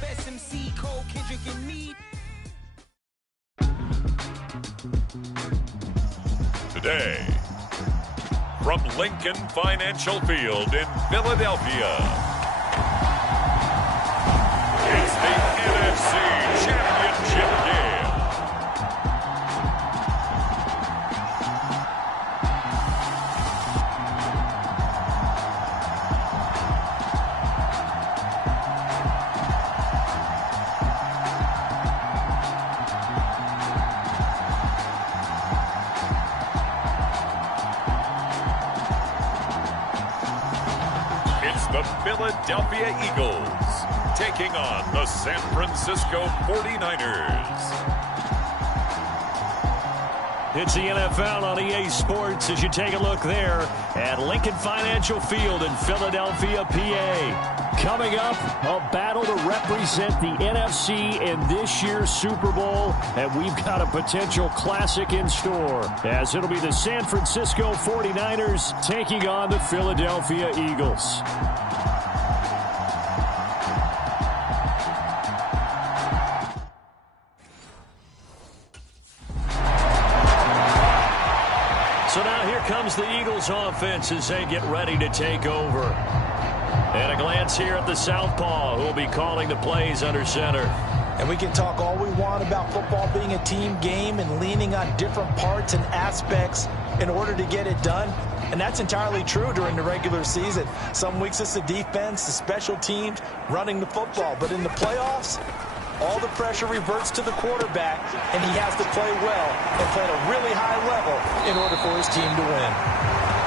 best MC, Cole, Kendrick, and me. Today, from Lincoln Financial Field in Philadelphia, it's the NFC Championship game. The Philadelphia Eagles taking on the San Francisco 49ers. It's the NFL on EA Sports as you take a look there at Lincoln Financial Field in Philadelphia, PA. Coming up, a battle to represent the NFC in this year's Super Bowl, and we've got a potential classic in store, as it'll be the San Francisco 49ers taking on the Philadelphia Eagles. So now here comes the Eagles offense as they get ready to take over. And a glance here at the southpaw, who will be calling the plays under center. And we can talk all we want about football being a team game and leaning on different parts and aspects in order to get it done. And that's entirely true during the regular season. Some weeks it's the defense, the special teams, running the football. But in the playoffs, all the pressure reverts to the quarterback, and he has to play well and play at a really high level in order for his team to win.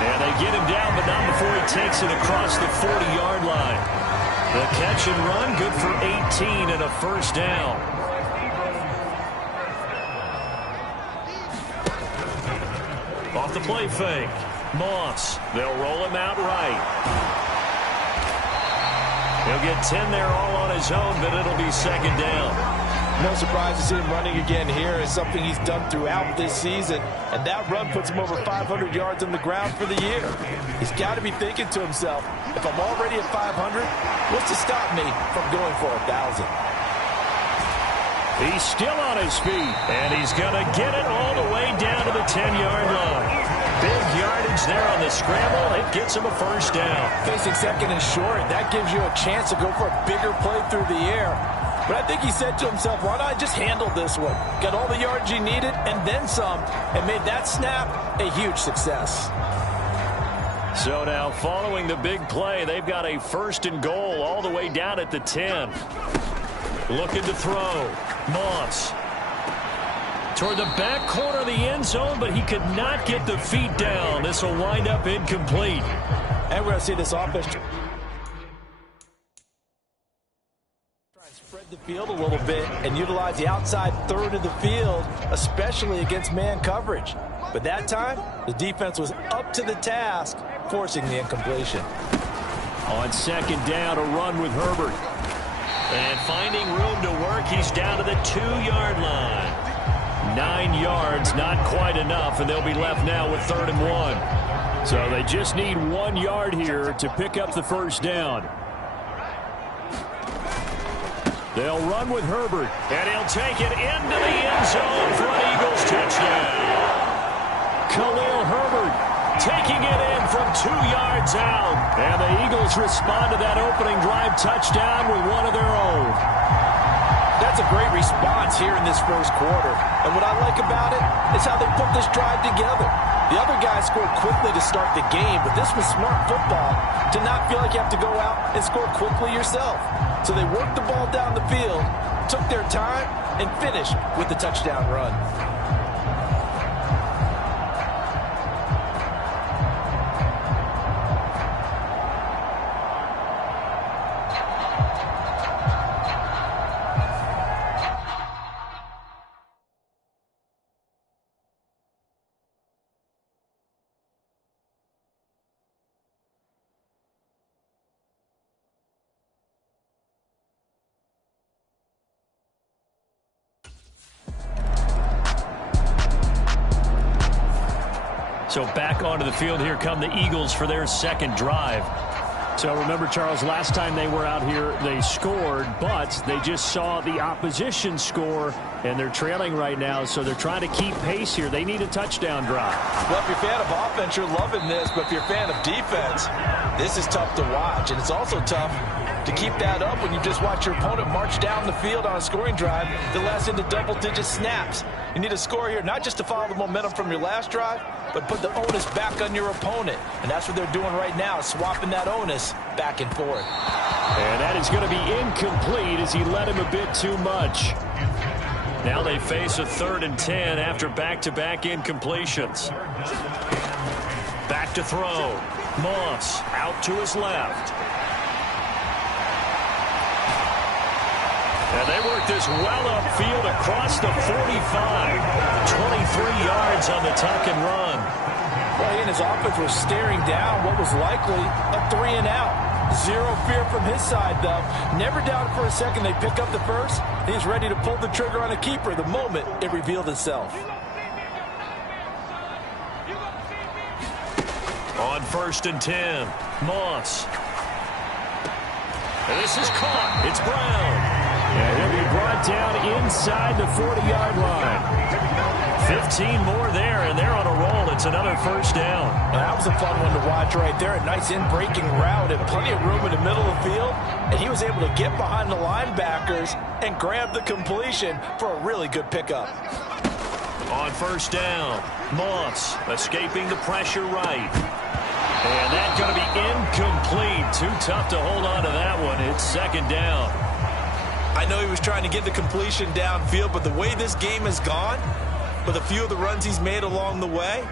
And they get him down, but not before he takes it across the 40-yard line. The catch and run, good for 18 and a first down. Off the play fake. Moss. They'll roll him out right. He'll get 10 there all on his own, but it'll be second down. No surprise to see him running again here. It's something he's done throughout this season, and that run puts him over 500 yards on the ground for the year. He's got to be thinking to himself, if I'm already at 500, what's to stop me from going for 1,000? He's still on his feet, and he's going to get it all the way down to the 10-yard line. Big yardage there on the scramble. It gets him a first down. Facing second and short, that gives you a chance to go for a bigger play through the air. But I think he said to himself, why not just handle this one? Got all the yards he needed and then some, and made that snap a huge success. So now following the big play, they've got a first and goal all the way down at the 10. Looking to throw. Moss. Toward the back corner of the end zone, but he could not get the feet down. This will wind up incomplete. And we're going to see this offense try and spread the field a little bit and utilize the outside third of the field, especially against man coverage. But that time, the defense was up to the task, forcing the incompletion. On second down, a run with Herbert. And finding room to work, he's down to the 2-yard line. 9 yards, not quite enough, and they'll be left now with 3rd and 1. So they just need 1 yard here to pick up the first down. They'll run with Herbert, and he'll take it into the end zone for an Eagles touchdown. Khalil Herbert taking it in from 2 yards out. And the Eagles respond to that opening drive touchdown with one of their own. That's a great response here in this first quarter. And what I like about it is how they put this drive together. The other guys scored quickly to start the game, but this was smart football to not feel like you have to go out and score quickly yourself. So they worked the ball down the field, took their time, and finished with the touchdown run. So back onto the field here come the Eagles for their second drive. So remember, Charles, last time they were out here, they scored, but they just saw the opposition score, and they're trailing right now, so they're trying to keep pace here. They need a touchdown drive. Well, if you're a fan of offense, you're loving this, but if you're a fan of defense, this is tough to watch, and it's also tough to keep that up when you just watch your opponent march down the field on a scoring drive that lasts into double-digit snaps. You need a score here, not just to follow the momentum from your last drive, but put the onus back on your opponent. And that's what they're doing right now, swapping that onus back and forth. And that is going to be incomplete as he led him a bit too much. Now they face a 3rd and 10 after back-to-back incompletions. Back to throw. Moss out to his left. And they work this well upfield across the 45. 23 yards on the tuck and run. Well, he and his offense were staring down what was likely a 3-and-out. Zero fear from his side, though. Never doubted for a second they pick up the first. He's ready to pull the trigger on a keeper the moment it revealed itself. On 1st and 10, Moss. And this is caught. It's Brown. And he'll be brought down inside the 40-yard line. 15 more there, and they're on a roll. It's another first down. Well, that was a fun one to watch right there. A nice in-breaking route and plenty of room in the middle of the field. And he was able to get behind the linebackers and grab the completion for a really good pickup. On 1st down, Moss escaping the pressure right. And that's going to be incomplete. Too tough to hold on to that one. It's 2nd down. I know he was trying to get the completion downfield, but the way this game has gone, with a few of the runs he's made along the way,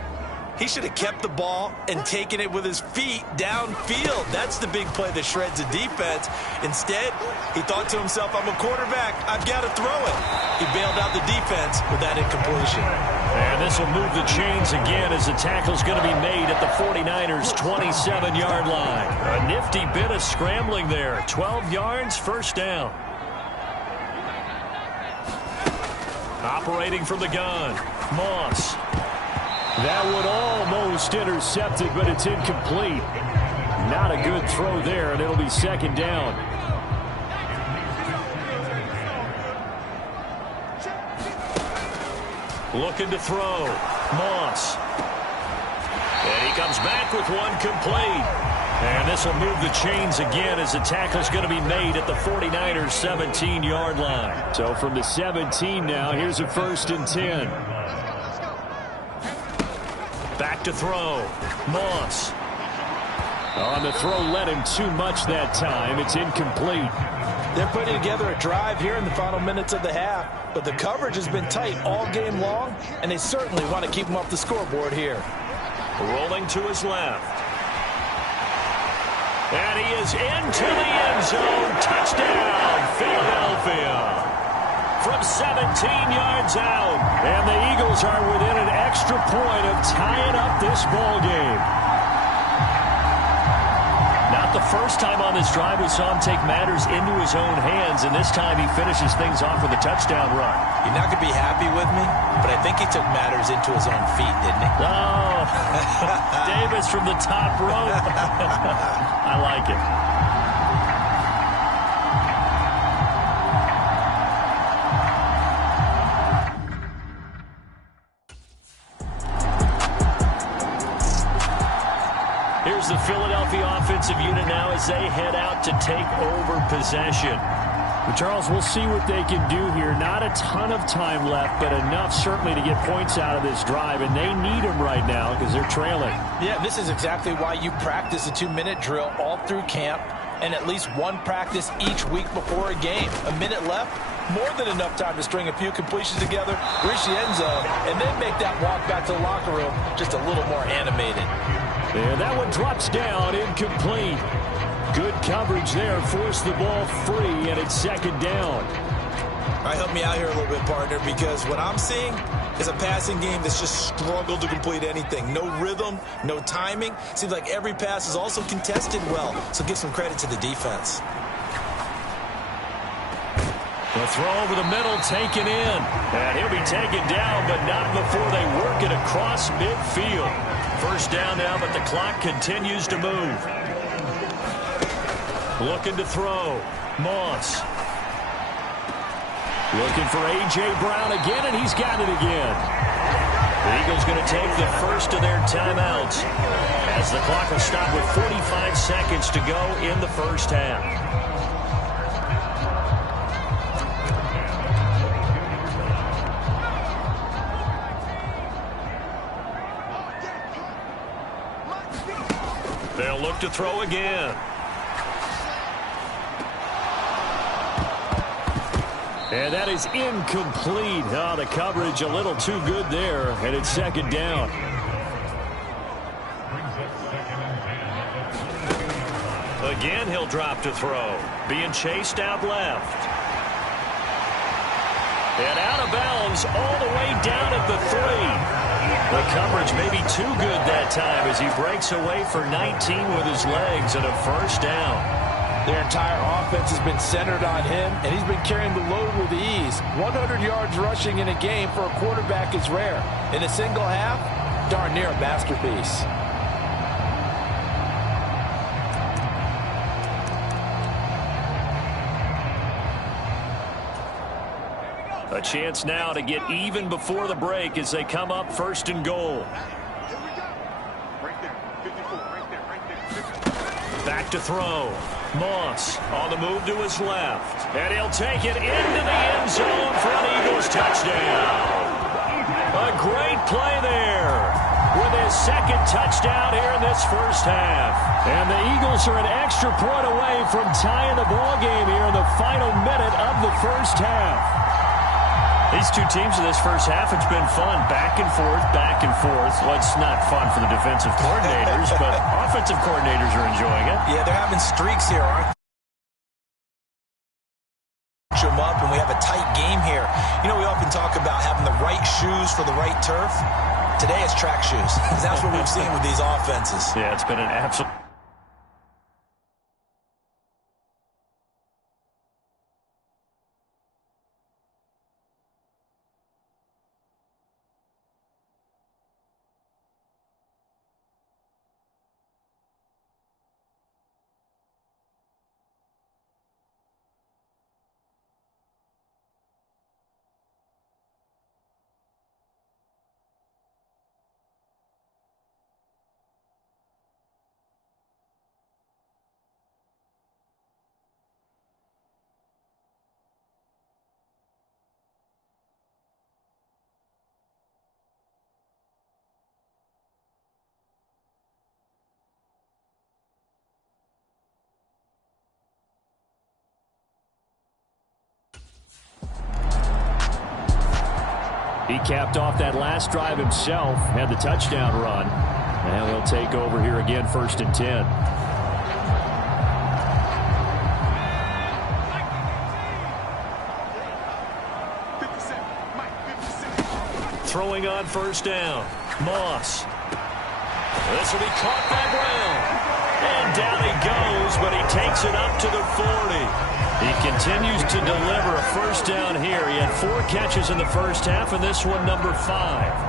he should have kept the ball and taken it with his feet downfield. That's the big play that shreds the defense. Instead, he thought to himself, I'm a quarterback, I've got to throw it. He bailed out the defense with that incompletion. And this will move the chains again as the tackle's going to be made at the 49ers' 27-yard line. A nifty bit of scrambling there. 12 yards, 1st down. Operating from the gun, Moss. That would almost intercept it, but it's incomplete. Not a good throw there, and it'll be 2nd down. Looking to throw, Moss. And he comes back with one complete. And this will move the chains again as the tackle's going to be made at the 49ers' 17-yard line. So from the 17 now, here's a 1st and 10. Back to throw. Moss. On the throw, led him too much that time. It's incomplete. They're putting together a drive here in the final minutes of the half, but the coverage has been tight all game long, and they certainly want to keep them off the scoreboard here. Rolling to his left. And he is into the end zone. Touchdown, Philadelphia. From 17 yards out. And the Eagles are within an extra point of tying up this ball game. Not the first time on this drive we saw him take matters into his own hands, and this time he finishes things off with a touchdown run. You're not going to be happy with me, but I think he took matters into his own feet, didn't he? Oh, Davis from the top rope. I like it. Here's the Philadelphia offensive unit now as they head out to take over possession. But Charles, we'll see what they can do here. Not a ton of time left, but enough certainly to get points out of this drive, and they need them right now because they're trailing. Yeah, this is exactly why you practice a 2-minute drill all through camp and at least one practice each week before a game. A minute left, more than enough time to string a few completions together, reach the end zone, and then make that walk back to the locker room just a little more animated. And that one drops down, incomplete. Good coverage there, forced the ball free, and it's 2nd down. All right, help me out here a little bit, partner, because what I'm seeing is a passing game that's just struggled to complete anything. No rhythm, no timing. Seems like every pass is also contested well, so give some credit to the defense. The throw over the middle, taken in. And he'll be taken down, but not before they work it across midfield. 1st down now, but the clock continues to move. Looking to throw. Moss. Looking for A.J. Brown again, and he's got it again. The Eagles going to take the first of their timeouts as the clock will stop with 45 seconds to go in the first half. They'll look to throw again. And that is incomplete. Oh, the coverage a little too good there, and it's second down. Again, he'll drop to throw. Being chased out left. And out of bounds all the way down at the 3. The coverage may be too good that time as he breaks away for 19 with his legs and a first down. Their entire offense has been centered on him, and he's been carrying the load with ease. 100 yards rushing in a game for a quarterback is rare. In a single half, darn near a masterpiece. A chance now to get even before the break as they come up first and goal. Back to throw. Moss on the move to his left. And he'll take it into the end zone for an Eagles touchdown. A great play there with his second touchdown here in this first half. And the Eagles are an extra point away from tying the ball game here in the final minute of the first half. These two teams in this first half, it's been fun. Back and forth, back and forth. Well, it's not fun for the defensive coordinators, but offensive coordinators are enjoying it. Yeah, they're having streaks here, aren't they? Them up, and we have a tight game here. You know, we often talk about having the right shoes for the right turf. Today it's track shoes. That's what we've seen with these offenses. Yeah, it's been an absolute... He capped off that last drive himself, had the touchdown run. Now he'll take over here again, 1st and 10. Throwing on first down. Moss. This will be caught by Brown. And down he goes, but he takes it up to the 40. He continues to deliver a first down here. He had 4 catches in the first half, and this one number 5.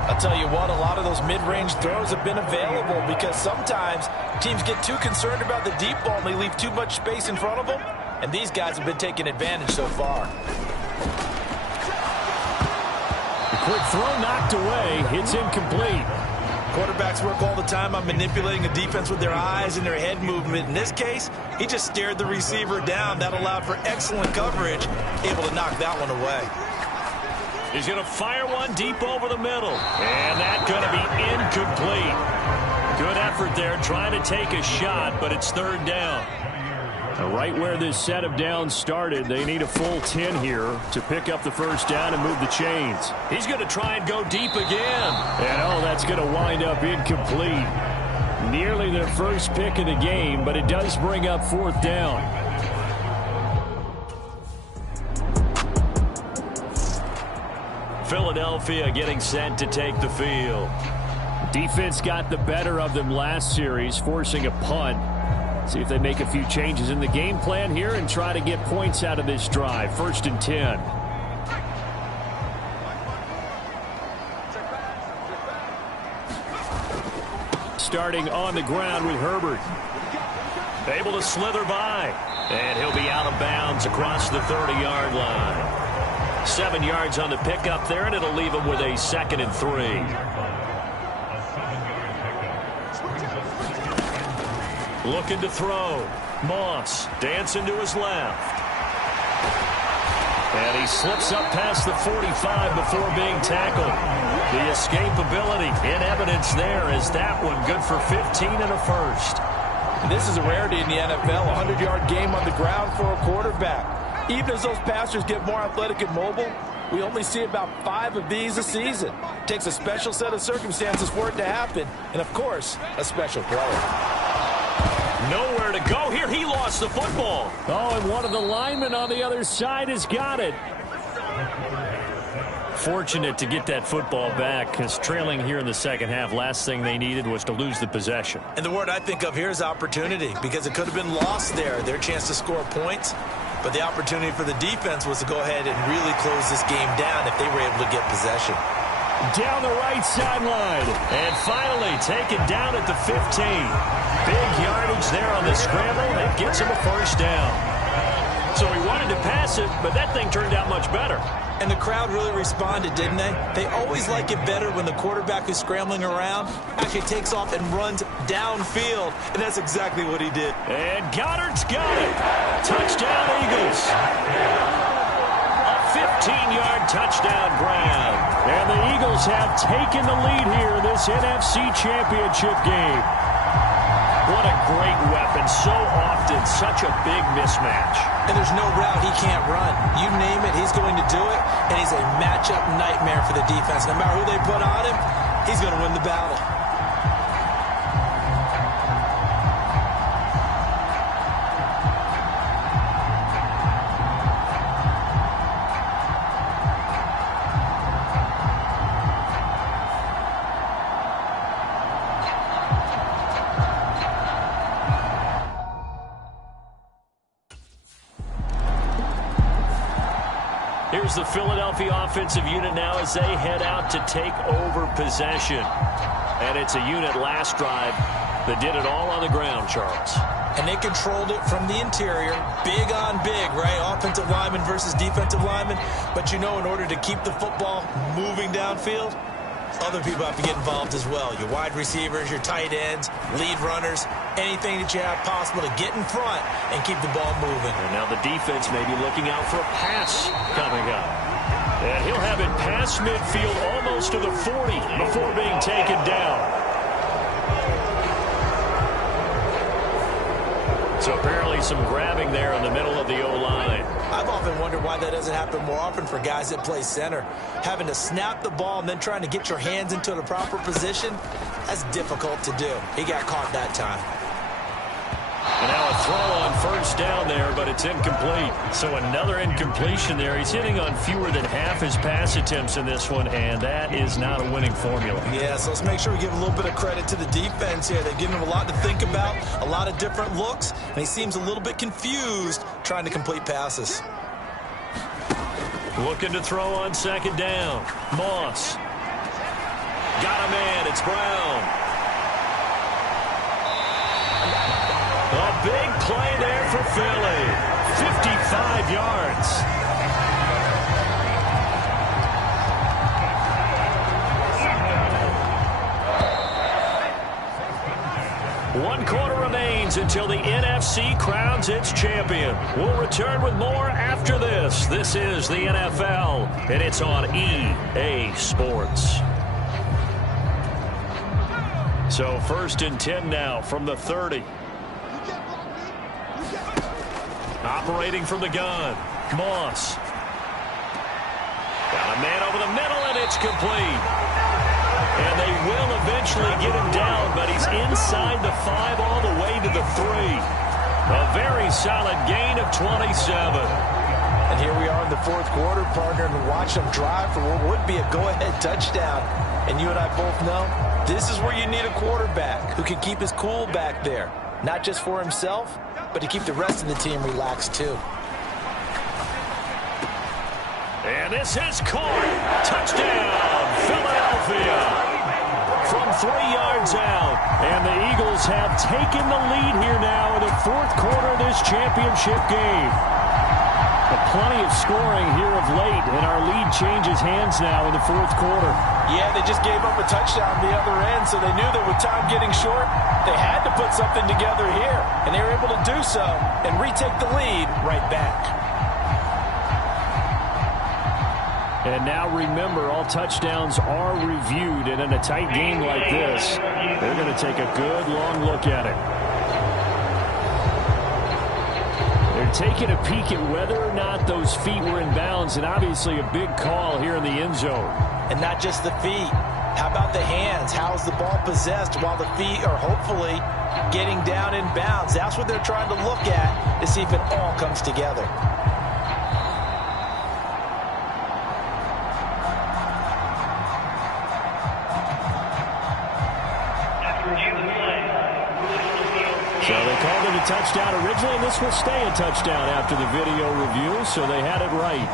I'll tell you what, a lot of those mid-range throws have been available because sometimes teams get too concerned about the deep ball and they leave too much space in front of them, and these guys have been taking advantage so far. The quick throw knocked away. It's incomplete. Quarterbacks work all the time on manipulating a defense with their eyes and their head movement. In this case, he just stared the receiver down. That allowed for excellent coverage, able to knock that one away. He's going to fire one deep over the middle. And that's going to be incomplete. Good effort there trying to take a shot, but it's 3rd down. Right where this set of downs started, they need a full 10 here to pick up the first down and move the chains. He's going to try and go deep again. And, oh, that's going to wind up incomplete. Nearly their first pick of the game, but it does bring up 4th down. Philadelphia getting set to take the field. Defense got the better of them last series, forcing a punt. See if they make a few changes in the game plan here and try to get points out of this drive. 1st and 10. Starting on the ground with Herbert. Able to slither by. And he'll be out of bounds across the 30-yard line. 7 yards on the pickup there, and it'll leave him with a 2nd and 3. Looking to throw. Moss dancing to his left. And he slips up past the 45 before being tackled. The escapability in evidence there as that one good for 15 and a first. And this is a rarity in the NFL, a 100-yard game on the ground for a quarterback. Even as those passers get more athletic and mobile, we only see about 5 of these a season. It takes a special set of circumstances for it to happen, and of course, a special player. Nowhere to go here. He lost the football. Oh, and one of the linemen on the other side has got it. Fortunate to get that football back, because trailing here in the second half, last thing they needed was to lose the possession. And the word I think of here is opportunity, because it could have been lost there, their chance to score points. But the opportunity for the defense was to go ahead and really close this game down if they were able to get possession. Down the right sideline. And finally taken down at the 15. Big yardage there on the scramble. That gets him a first down. So he wanted to pass it, but that thing turned out much better. And the crowd really responded, didn't they? They always like it better when the quarterback who's scrambling around actually takes off and runs downfield. And that's exactly what he did. And Goddard's got it. Touchdown, Eagles. A 15-yard touchdown grab. And the Eagles have taken the lead here in this NFC Championship game. What a great weapon. So often, such a big mismatch. And there's no route he can't run. You name it, he's going to do it. And he's a matchup nightmare for the defense. No matter who they put on him, he's going to win the battle. Here's the Philadelphia offensive unit now as they head out to take over possession. And it's a unit last drive that did it all on the ground, Charles. And they controlled it from the interior. Big on big, right? Offensive lineman versus defensive lineman. But you know, in order to keep the football moving downfield, other people have to get involved as well. Your wide receivers, your tight ends, lead runners, anything that you have possible to get in front and keep the ball moving. And now the defense may be looking out for a pass coming up. And he'll have it past midfield almost to the 40 before being taken down. So apparently some grabbing there in the middle of the O-line. I've often wondered why that doesn't happen more often for guys that play center. Having to snap the ball and then trying to get your hands into the proper position, that's difficult to do. He got caught that time. And now a throw on first down there, but it's incomplete. So another incompletion there. He's hitting on fewer than half his pass attempts in this one, and that is not a winning formula. Yeah, so let's make sure we give a little bit of credit to the defense here. They've given him a lot to think about, a lot of different looks, and he seems a little bit confused trying to complete passes. Looking to throw on second down. Moss. Got a man. It's Brown. A big play there for Philly. 55 yards. One quarter remains until the NFC crowns its champion. We'll return with more after this. This is the NFL, and it's on EA Sports. So 1st and 10 now from the 30. Operating from the gun. Moss. Got a man over the middle, and it's complete. And they will eventually get him down, but he's inside the 5 all the way to the 3. A very solid gain of 27. And here we are in the 4th quarter, partner, and watch them drive for what would be a go-ahead touchdown. And you and I both know this is where you need a quarterback who can keep his cool back there. Not just for himself, but to keep the rest of the team relaxed too. And this is caught. Touchdown, Philadelphia. From 3 yards out. And the Eagles have taken the lead here now in the fourth quarter of this championship game. Plenty of scoring here of late, and our lead changes hands now in the fourth quarter. Yeah, they just gave up a touchdown the other end, so they knew that with time getting short, they had to put something together here, and they were able to do so and retake the lead right back. And now remember, all touchdowns are reviewed, and in a tight game like this, they're going to take a good long look at it. Taking a peek at whether or not those feet were in bounds, and obviously a big call here in the end zone. And not just the feet. How about the hands? How's the ball possessed while the feet are hopefully getting down in bounds? That's what they're trying to look at to see if it all comes together. So they called it a touchdown originally, and this will stay a touchdown after the video review, so they had it right.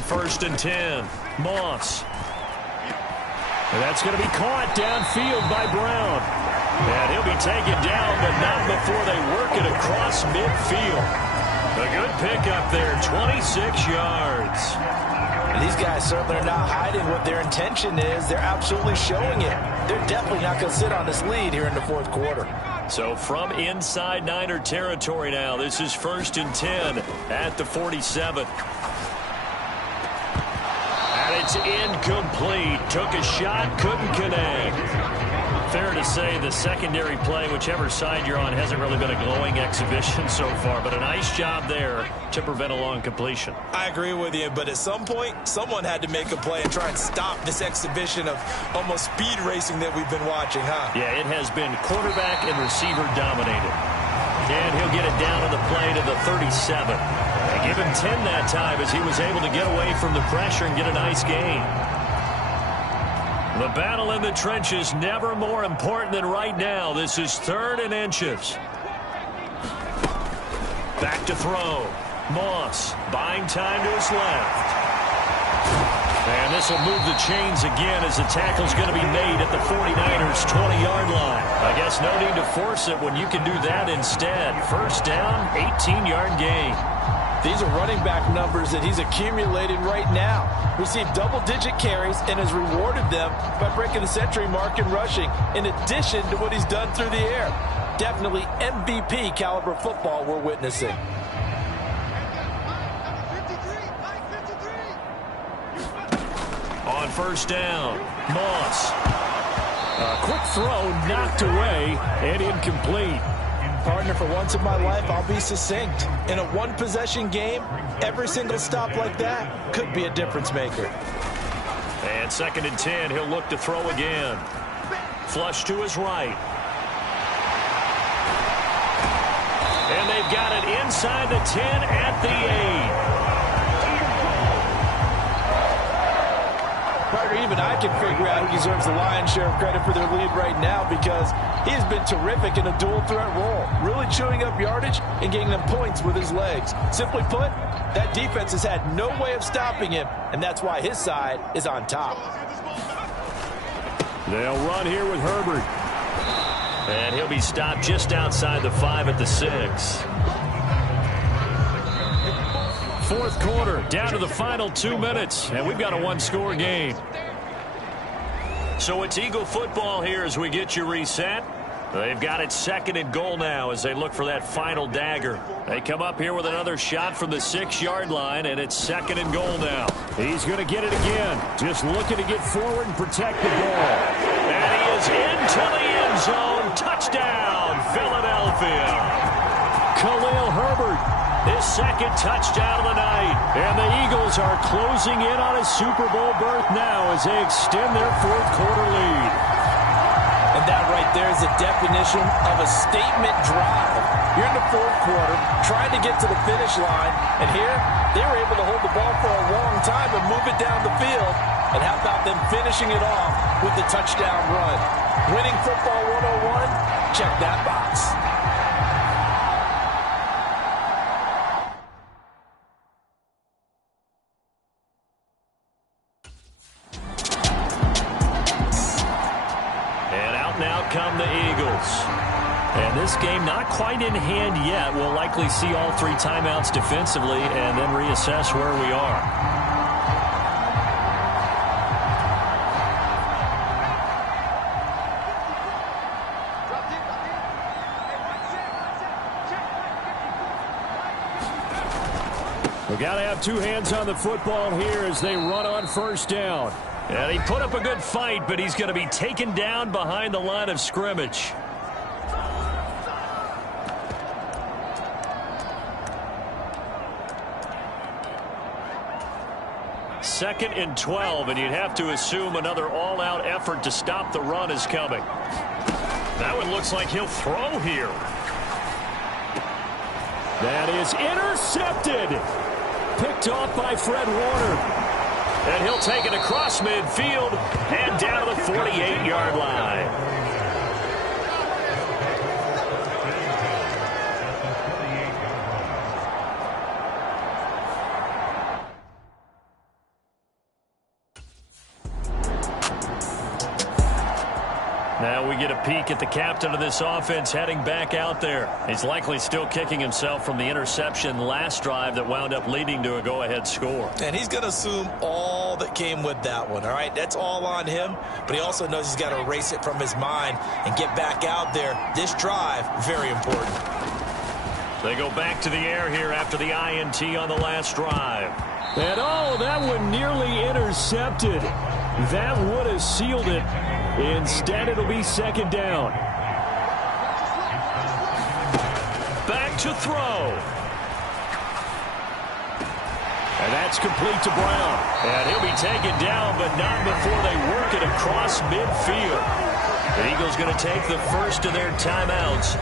First and 10, Moss. And that's going to be caught downfield by Brown. And he'll be taken down, but not before they work it across midfield. A good pickup there, 26 yards. And these guys certainly are not hiding what their intention is. They're absolutely showing it. They're definitely not going to sit on this lead here in the fourth quarter. So from inside Niner territory now, this is first and 10 at the 47. It's incomplete. Took a shot, couldn't connect. Fair to say the secondary play, whichever side you're on, hasn't really been a glowing exhibition so far, but a nice job there to prevent a long completion. I agree with you, but at some point, someone had to make a play and try and stop this exhibition of almost speed racing that we've been watching, huh? Yeah, it has been quarterback and receiver dominated. And he'll get it down to the play to the 37. They give him 10 that time as he was able to get away from the pressure and get a nice gain. The battle in the trenches never more important than right now. This is 3rd and inches. Back to throw. Moss buying time to his left. And this will move the chains again as the tackle's going to be made at the 49ers' 20-yard line. I guess no need to force it when you can do that instead. First down, 18-yard gain. These are running back numbers that he's accumulating right now. Received double-digit carries and has rewarded them by breaking the century mark in rushing, in addition to what he's done through the air. Definitely MVP caliber football we're witnessing. On first down, Moss. A quick throw knocked away and incomplete. Partner, for once in my life, I'll be succinct. In a one-possession game, every single stop like that could be a difference maker. And 2nd and 10, he'll look to throw again. Flush to his right. And they've got it inside the 10 at the 8. Partner, even I can figure out who deserves the lion's share of credit for their lead right now, because he has been terrific in a dual threat role, really chewing up yardage and getting them points with his legs. Simply put, that defense has had no way of stopping him, and that's why his side is on top. They'll run here with Herbert. And he'll be stopped just outside the 5 at the 6. Fourth quarter, down to the final 2 minutes, and we've got a one-score game. So it's Eagle football here as we get you reset. They've got it 2nd and goal now as they look for that final dagger. They come up here with another shot from the 6-yard line, and it's 2nd and goal now. He's going to get it again, just looking to get forward and protect the ball. And he is into the end zone. Touchdown, Philadelphia. Khalil Herbert. His 2nd touchdown of the night. And the Eagles are closing in on a Super Bowl berth now as they extend their fourth quarter lead. And that right there's a definition of a statement drive. You're in the fourth quarter, trying to get to the finish line, and here they were able to hold the ball for a long time and move it down the field. And how about them finishing it off with the touchdown run? Winning football 101? Check that box. Come the Eagles. And this game not quite in hand yet. We'll likely see all three timeouts defensively and then reassess where we are. We've got to have two hands on the football here as they run on first down. And he put up a good fight, but he's going to be taken down behind the line of scrimmage. Second and 12, and you'd have to assume another all-out effort to stop the run is coming. That one looks like he'll throw here. That is intercepted. Picked off by Fred Warner. And he'll take it across midfield and down to the 48-yard line. Now we get a peek at the captain of this offense heading back out there. He's likely still kicking himself from the interception last drive that wound up leading to a go-ahead score. And he's going to assume all that came with that one, all right? That's all on him, but he also knows he's got to erase it from his mind and get back out there. This drive, very important. They go back to the air here after the INT on the last drive. And oh, that one nearly intercepted. That would have sealed it. Instead, it'll be second down. Back to throw. And that's complete to Brown. And he'll be taken down, but not before they work it across midfield. The Eagles going to take the first of their timeouts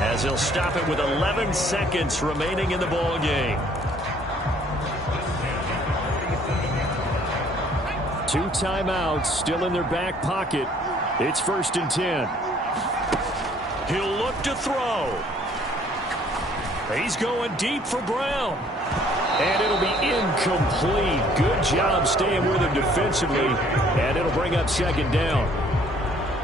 as they'll stop it with 11 seconds remaining in the ball game. Two timeouts still in their back pocket. It's 1st and 10. He'll look to throw. He's going deep for Brown. And it'll be incomplete. Good job staying with him defensively. And it'll bring up second down.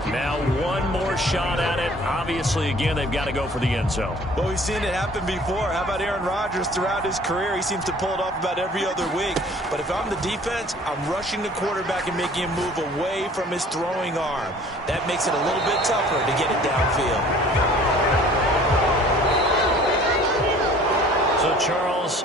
Now one more shot at it. Obviously, again, they've got to go for the end zone. Well, we've seen it happen before. How about Aaron Rodgers throughout his career? He seems to pull it off about every other week. But if I'm the defense, I'm rushing the quarterback and making him move away from his throwing arm. That makes it a little bit tougher to get it downfield. So, Charles,